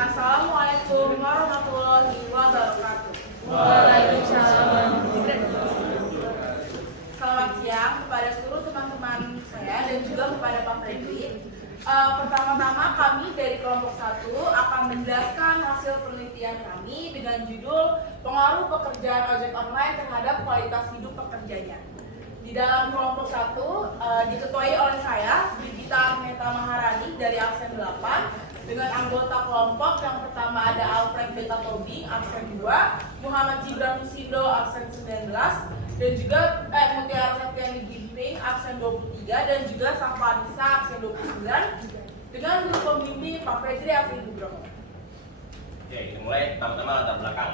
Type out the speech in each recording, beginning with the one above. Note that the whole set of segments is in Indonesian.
Assalamualaikum warahmatullahi wabarakatuh. Waalaikumsalam. Selamat siang kepada seluruh teman-teman saya dan juga kepada Pak Fredri. Pertama-tama kami dari kelompok 1 akan menjelaskan hasil penelitian kami dengan judul pengaruh pekerjaan ojek online terhadap kualitas hidup pekerjanya. Di dalam kelompok 1 diketuai oleh saya, Brigita Meta Maharani dari absen 8, dengan anggota kelompok yang pertama ada Alfred Beta Tobing absen 2, Muhammad Gibran Husindo absen 19, dan juga Mutiara Septiani Ginting absen 23, dan juga Safa Anissa absen 29, dengan guru pembimbing Pak Fredri Afri Nugroho. Oke, kita mulai pertama-tama latar belakang.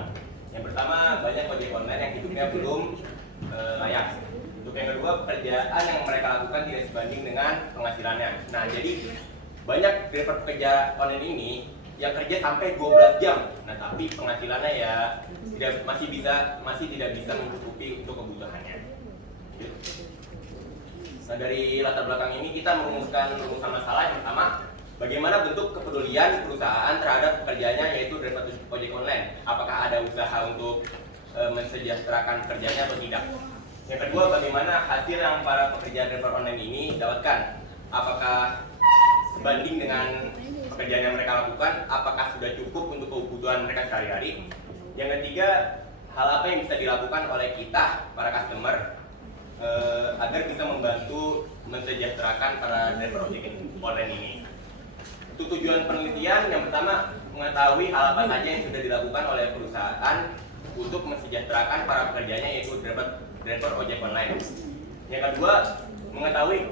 Yang pertama, banyak ojek online yang hidupnya belum layak. Untuk yang kedua, pekerjaan yang mereka lakukan tidak sebanding dengan penghasilannya. Nah, jadi banyak driver pekerja online ini yang kerja sampai 12 jam. Nah, tapi penghasilannya ya masih tidak bisa mencukupi untuk kebutuhannya. Nah, dari latar belakang ini kita merumuskan masalah. Yang pertama, bagaimana bentuk kepedulian perusahaan terhadap pekerjanya, yaitu driver ojek online. Apakah ada usaha untuk mensejahterakan pekerjanya atau tidak? Yang kedua, bagaimana hasil yang para pekerja driver online ini dapatkan? Apakah sebanding dengan pekerjaan yang mereka lakukan? Apakah sudah cukup untuk kebutuhan mereka sehari-hari? Yang ketiga, hal apa yang bisa dilakukan oleh kita, para customer, agar bisa membantu mensejahterakan para driver ojek online ini. Untuk tujuan penelitian, yang pertama, mengetahui hal apa saja yang sudah dilakukan oleh perusahaan untuk mensejahterakan para pekerjanya, yaitu driver ojek online. Yang kedua, mengetahui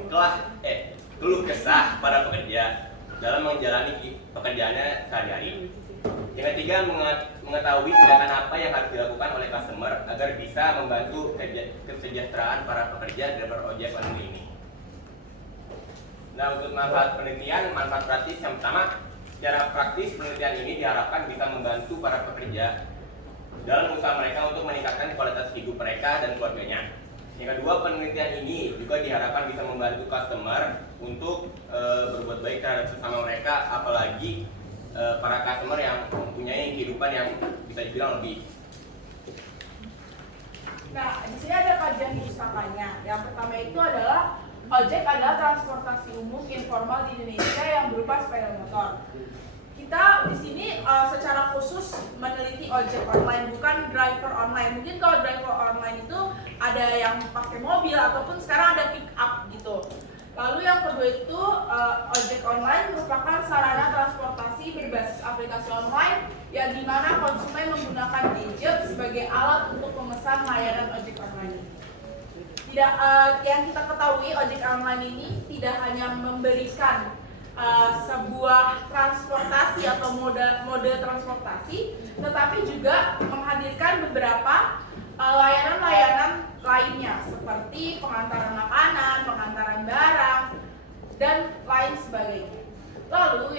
keluh kesah para pekerja dalam menjalani pekerjaannya sehari-hari. Yang ketiga, mengetahui tindakan apa yang harus dilakukan oleh customer agar bisa membantu kesejahteraan para pekerja driver ojek online ini. Nah, untuk manfaat penelitian, manfaat praktis yang pertama, secara praktis penelitian ini diharapkan bisa membantu para pekerja dalam usaha mereka untuk meningkatkan kualitas hidup mereka dan keluarganya. Yang kedua, penelitian ini juga diharapkan bisa membantu customer untuk berbuat baik terhadap sesama mereka, apalagi para customer yang mempunyai kehidupan yang bisa dibilang lebih. Nah, di sini ada kajian di pustakanya. Yang pertama itu adalah ojek adalah transportasi umum informal di Indonesia yang berupa sepeda motor. Kita di sini secara khusus meneliti ojek online, bukan driver online. Mungkin kalau driver online itu ada yang pakai mobil ataupun sekarang ada pick up gitu. Lalu yang kedua itu ojek online merupakan sarana transportasi berbasis aplikasi online yang dimana konsumen menggunakan gadget sebagai alat untuk memesan layanan ojek online. Yang kita ketahui, ojek online ini tidak hanya memberikan sebuah transportasi atau mode transportasi, tetapi juga menghadirkan beberapa layanan-layanan lainnya seperti pengantaran makanan, pengantaran barang, dan lain sebagainya. Lalu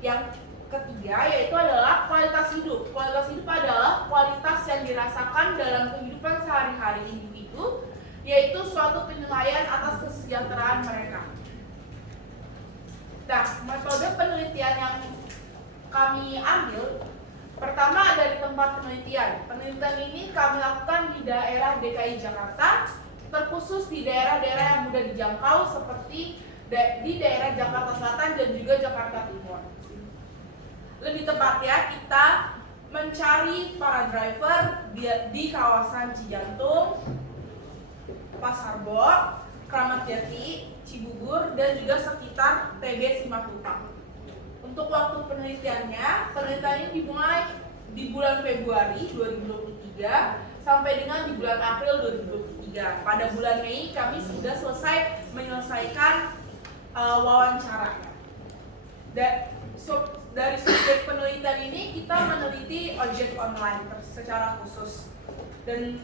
yang ketiga yaitu adalah kualitas hidup. Kualitas hidup adalah kualitas yang dirasakan dalam kehidupan sehari-hari individu, yaitu suatu penilaian atas kesejahteraan mereka. Nah, metode penelitian yang kami ambil pertama dari tempat penelitian. Penelitian ini kami lakukan di daerah DKI Jakarta, terkhusus di daerah-daerah yang mudah dijangkau seperti di daerah Jakarta Selatan dan juga Jakarta Timur. Lebih tepatnya kita mencari para driver di kawasan Cijantung, Pasar Bo, Kramat Jati, Cibubur, dan juga sekitar TB Simatupang. Untuk waktu penelitiannya, penelitian ini dimulai di bulan Februari 2023 sampai dengan di bulan April 2023. Pada bulan Mei kami sudah selesai menyelesaikan wawancara. Dari subjek penelitian ini kita meneliti ojek online secara khusus, dan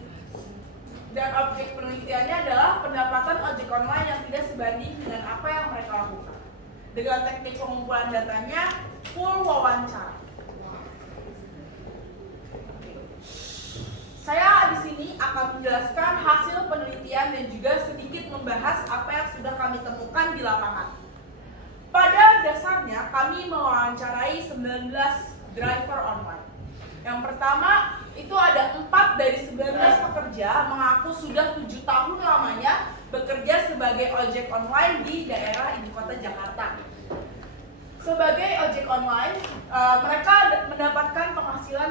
objek penelitiannya adalah pendapatan ojek online yang tidak sebanding dengan apa yang mereka lakukan. Dengan teknik pengumpulan datanya full wawancara. Saya di sini akan menjelaskan hasil penelitian dan juga sedikit membahas apa yang sudah kami temukan di lapangan. Pada dasarnya kami mewawancarai 19 driver online. Yang pertama, itu ada 4 dari 19 pekerja mengaku sudah 7 tahun lamanya bekerja sebagai ojek online di daerah ibu kota Jakarta. Sebagai ojek online, mereka mendapatkan penghasilan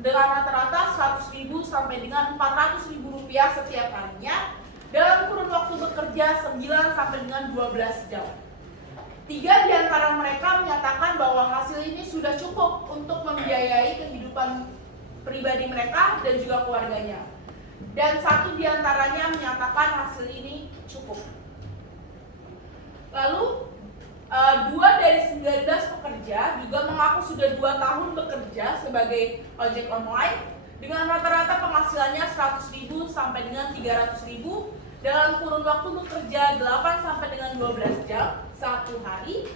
dengan rata-rata 100.000 sampai dengan 400.000 rupiah setiap harinya dalam kurun waktu bekerja 9 sampai dengan 12 jam. 3 di antara mereka menyatakan bahwa hasil ini sudah cukup untuk membiayai kehidupan pribadi mereka dan juga keluarganya. Dan 1 di antaranya menyatakan hasil ini cukup. Lalu 2 dari 19 pekerja juga mengaku sudah 2 tahun bekerja sebagai ojek online dengan rata-rata penghasilannya 100.000 sampai dengan 300.000 dalam kurun waktu bekerja 8 sampai dengan 12 jam satu hari.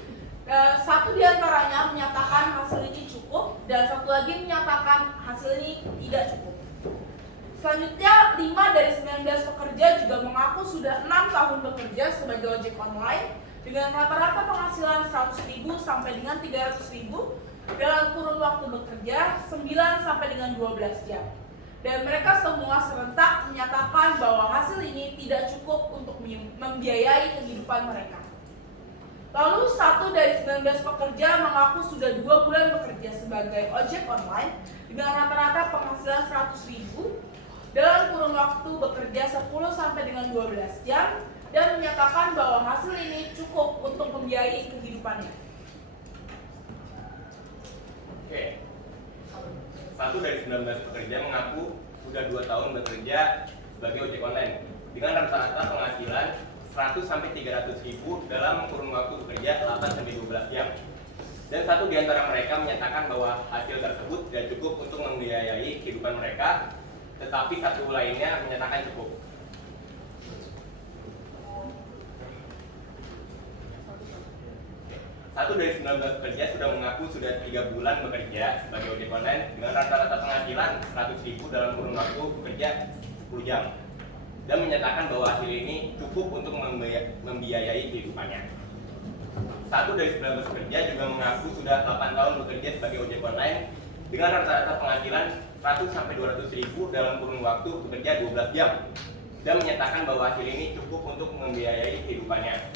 1 di antaranya menyatakan hasil ini cukup dan 1 lagi menyatakan hasil ini tidak cukup. Selanjutnya 5 dari 19 pekerja juga mengaku sudah 6 tahun bekerja sebagai ojek online dengan rata-rata penghasilan 100.000 sampai dengan 300.000 dalam kurun waktu bekerja 9 sampai dengan 12 jam. Dan mereka semua serentak menyatakan bahwa hasil ini tidak cukup untuk membiayai kehidupan mereka. Lalu 1 dari 19 pekerja mengaku sudah 2 bulan bekerja sebagai ojek online dengan rata-rata penghasilan 100.000 dalam kurun waktu bekerja 10 sampai dengan 12 jam dan menyatakan bahwa hasil ini cukup untuk membiayai kehidupannya. Oke. 1 dari 19 pekerja mengaku sudah 2 tahun bekerja sebagai ojek online dengan rata-rata penghasilan 100 sampai 300.000 dalam kurun waktu bekerja 8 sampai 12 jam. Dan 1 di antara mereka menyatakan bahwa hasil tersebut tidak cukup untuk membiayai kehidupan mereka, tetapi 1 lainnya menyatakan cukup. 1 dari 19 pekerja sudah mengaku sudah 3 bulan bekerja sebagai ojek online dengan rata-rata penghasilan 100.000 dalam kurun waktu bekerja 10 jam dan menyatakan bahwa hasil ini cukup untuk membiayai kehidupannya. 1 dari 19 pekerja juga mengaku sudah 8 tahun bekerja sebagai ojek online dengan rata-rata penghasilan 100 sampai 200.000 dalam kurun waktu bekerja 12 jam dan menyatakan bahwa hasil ini cukup untuk membiayai kehidupannya.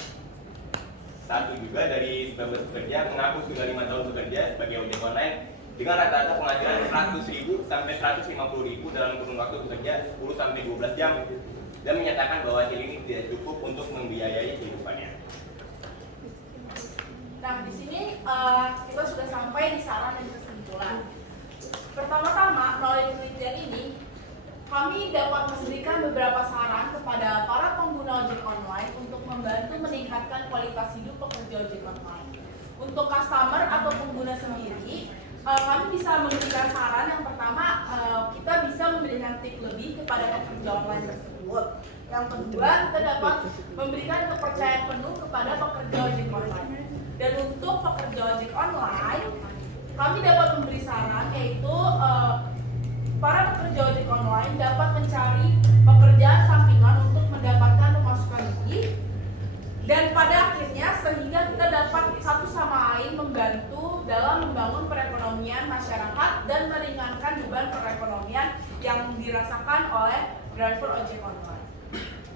1 juga dari 19 pekerja mengaku sudah 5 tahun bekerja sebagai ojek online dengan rata-rata penghasilan 100.000 sampai 150.000 dalam kurun waktu bekerja 10 sampai 12 jam dan menyatakan bahwa hasil ini tidak cukup untuk membiayai kehidupannya. Nah, di sini kita sudah sampai di saran dan kesimpulan. Pertama-tama, melalui penelitian ini kami dapat memberikan beberapa saran kepada para pengguna ojek online untuk membantu meningkatkan kualitas hidup pekerja ojek online. Untuk customer atau pengguna sendiri, kami bisa memberikan saran. Yang pertama, kita bisa memberikan tip lebih kepada pekerja online tersebut. Yang kedua, kita dapat memberikan kepercayaan penuh kepada pekerja ojek online. Dan untuk pekerja ojek online, kami dapat memberi saran yaitu para pekerja ojek online dapat mencari pekerjaan sampingan untuk mendapatkan pemasukan lebih dan pada akhirnya sehingga kita dapat satu sama lain membantu dalam membangun perekonomian masyarakat dan meringankan beban perekonomian yang dirasakan oleh driver ojek online.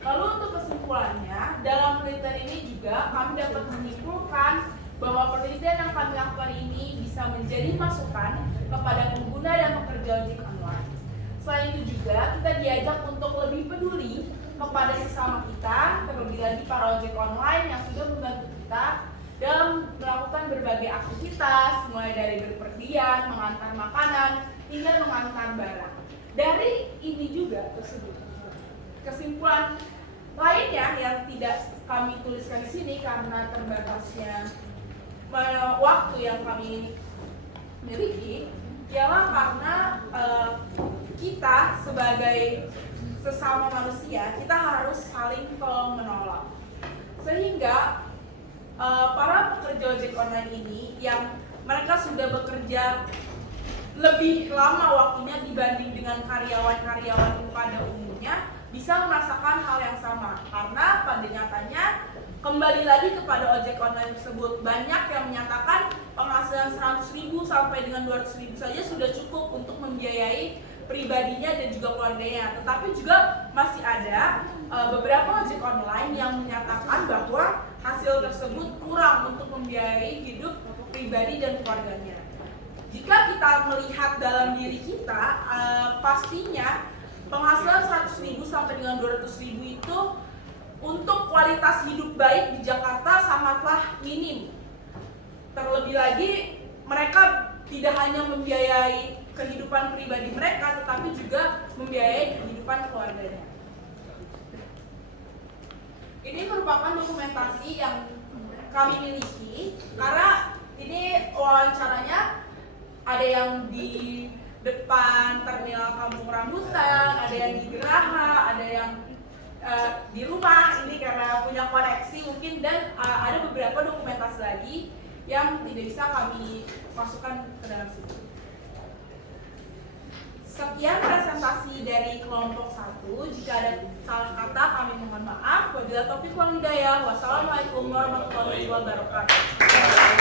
Lalu untuk kesimpulannya, dalam penelitian ini juga kami dapat menyimpulkan bahwa penelitian yang kami lakukan ini bisa menjadi masukan kepada pengguna dan pekerja ojek online. Selain itu juga kita diajak untuk lebih peduli kepada sesama kita, terlebih lagi para ojek online yang sudah membantu kita dalam melakukan berbagai aktivitas, mulai dari berpergian, mengantar makanan, hingga mengantar barang. Dari ini juga tersebut kesimpulan lainnya yang tidak kami tuliskan di sini karena terbatasnya waktu yang kami miliki, ialah karena kita sebagai sesama manusia kita harus saling tolong menolong, sehingga para pekerja ojek online ini yang mereka sudah bekerja lebih lama waktunya dibanding dengan karyawan-karyawan pada umumnya bisa merasakan hal yang sama, karena pada nyatanya Kembali lagi kepada ojek online tersebut, banyak yang menyatakan penghasilan 100.000 sampai dengan 200.000 saja sudah cukup untuk membiayai pribadinya dan juga keluarganya. Tetapi juga masih ada beberapa ojek online yang menyatakan bahwa hasil tersebut kurang untuk membiayai hidup pribadi dan keluarganya. Jika kita melihat dalam diri kita, pastinya penghasilan 100.000 sampai dengan 200.000 itu untuk kualitas hidup baik di Jakarta sangatlah minim. Terlebih lagi, mereka tidak hanya membiayai kehidupan pribadi mereka, tetapi juga membiayai kehidupan keluarganya. Ini merupakan dokumentasi yang kami miliki, karena ini wawancaranya ada yang di depan terminal Kampung Rambutan, ada yang di Geraha, ada yang di rumah ini karena punya koneksi mungkin, dan ada beberapa dokumentasi lagi yang tidak bisa kami masukkan ke dalam sini. Sekian presentasi dari kelompok 1. Jika ada salah kata kami mohon maaf. Wabillahi taufiq wal hidayah. Wassalamualaikum warahmatullahi wabarakatuh.